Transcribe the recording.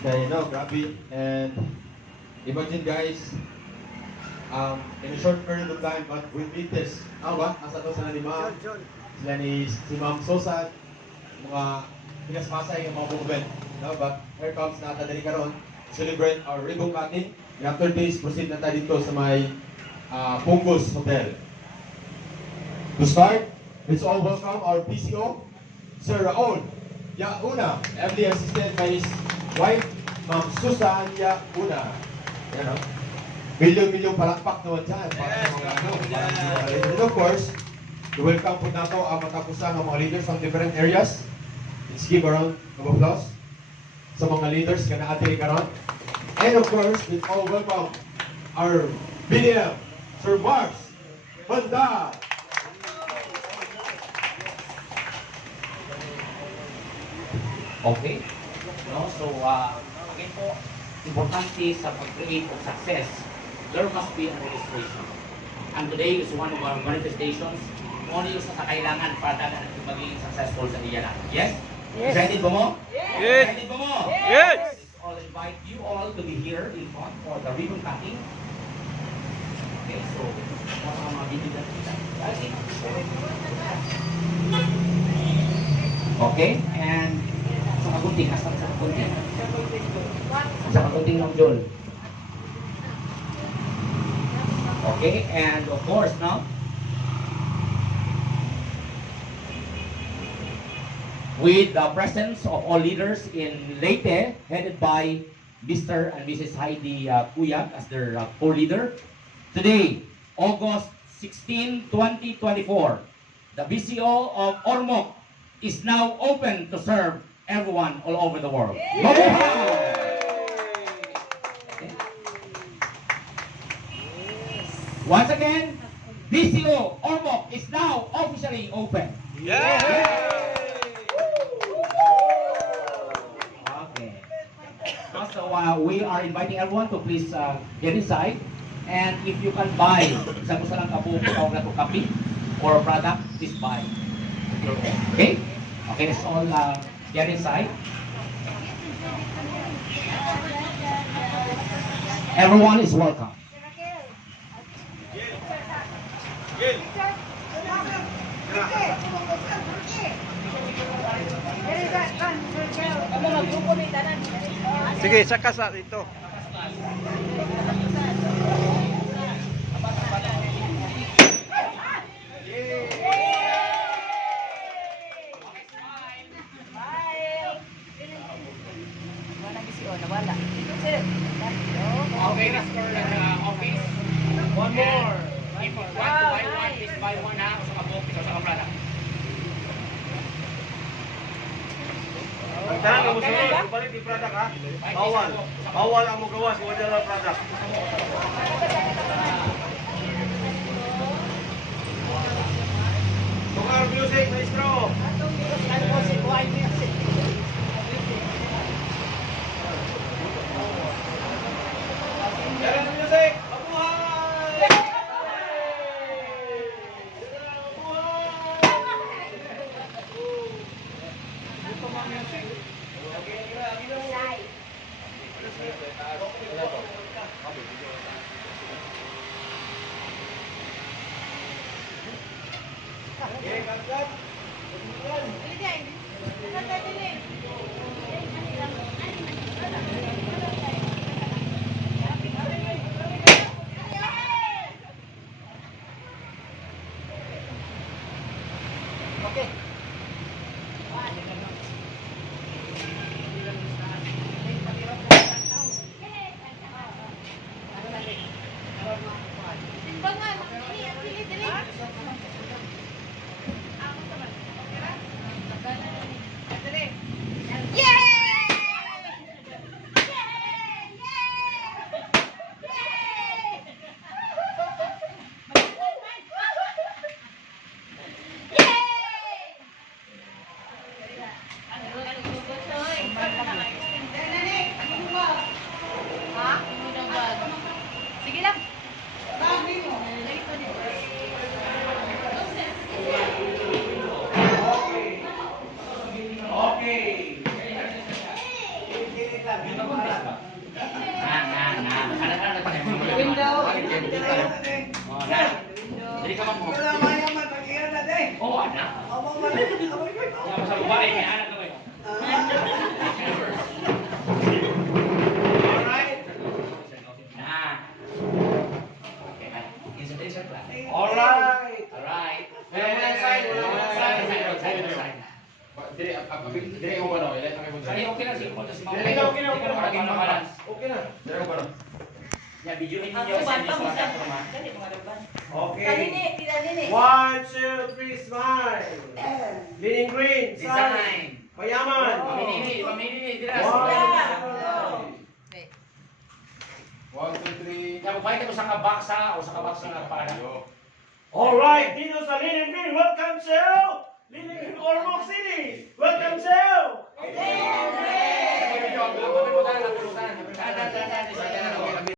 Kaya grabe. And imagine guys, in a short period of time, but we meet this. Ba? Asa to sila ni Ma'am, sila ni si Ma'am Susan, mga pinasmasay yung mga movement. But here comes na dali karon celebrate our ribbon cutting. And after this, proceed na tayo dito sa may Punggos Hotel. To start, let's all welcome our PCO, Sir Raul Yauna, ably assisted by his wife, Ma'am Susan Yauna. Yan o. Milyon-milyon palakpak naman dyan. And of course, to welcome po na ito ang matapusan ng mga leaders from different areas. Let's give a round of applause sa mga leaders na naatili karon. And of course, let's all welcome our BDM, Sir Mars Banda. Okay? No? So, again po, importante sa pag-create of success, there must be a registration. And today is one of our manifestations. Kung ano yung sa kailangan para natin maging successful sa iya natin. Yes? Yes. Excited ba mo? Yes. Excited ba mo? Yes. I'll invite you all to be here in front for the ribbon cutting. Okay, so, mga video na kita. Okay, and sa kagunting, nasa sa kagunting. Sa kagunting ng John. Okay, and of course, now, with the presence of all leaders in Leyte, headed by Mr. and Mrs. Heidi Kuyag as their co-leader. Today, August 16, 2024, the BCO of Ormoc is now open to serve everyone all over the world. Mabuhay! Once again, BCO Ormoc is now officially open. Okay. So we are inviting everyone to please get inside. And if you can buy isang gusto lang kapo na to copy or product, please buy. Okay? Okay, let's all get inside. Everyone is welcome. Sige, saka sa dito. Okay, that's for the office. One more. If you want to buy one, please buy one ha. Sa kabuk, sa product. Pagdahan ka mo sa balik di product ha. Bawal. Bawal ang magawas kung wala lang product. Tukar music, maestro. Jalan music. Mabuhay! Window. Oh, na. Jadi ka mo. Oh, anak. Ya, sa babae, may anak na kayo. Alright. Nah. Okay, na. Insert lang. Alright. Alright. Wala mo ng sign, wala mo ng sign. Sign. Dire ko ba no? Ilan kami mo Sorry, okay na. Sige po. Si Ma'am. Okay na, okay na, okay na. Maging makalas. Okay na. Dire ko ba no? Ya, videoin ninyo sa inyo sa platform. Okay. Kanini. 1, 2, 3, smile. Leaning green, sign. Design. Payaman. Pamini, dira. Wow. 1, 2, 3. Ya, magpahit ko sa kabaksa o sa kabaksa na para. Alright, dito sa Leaning Green, welcome to Leaning Green Ormoc City. Welcome to Leaning Green.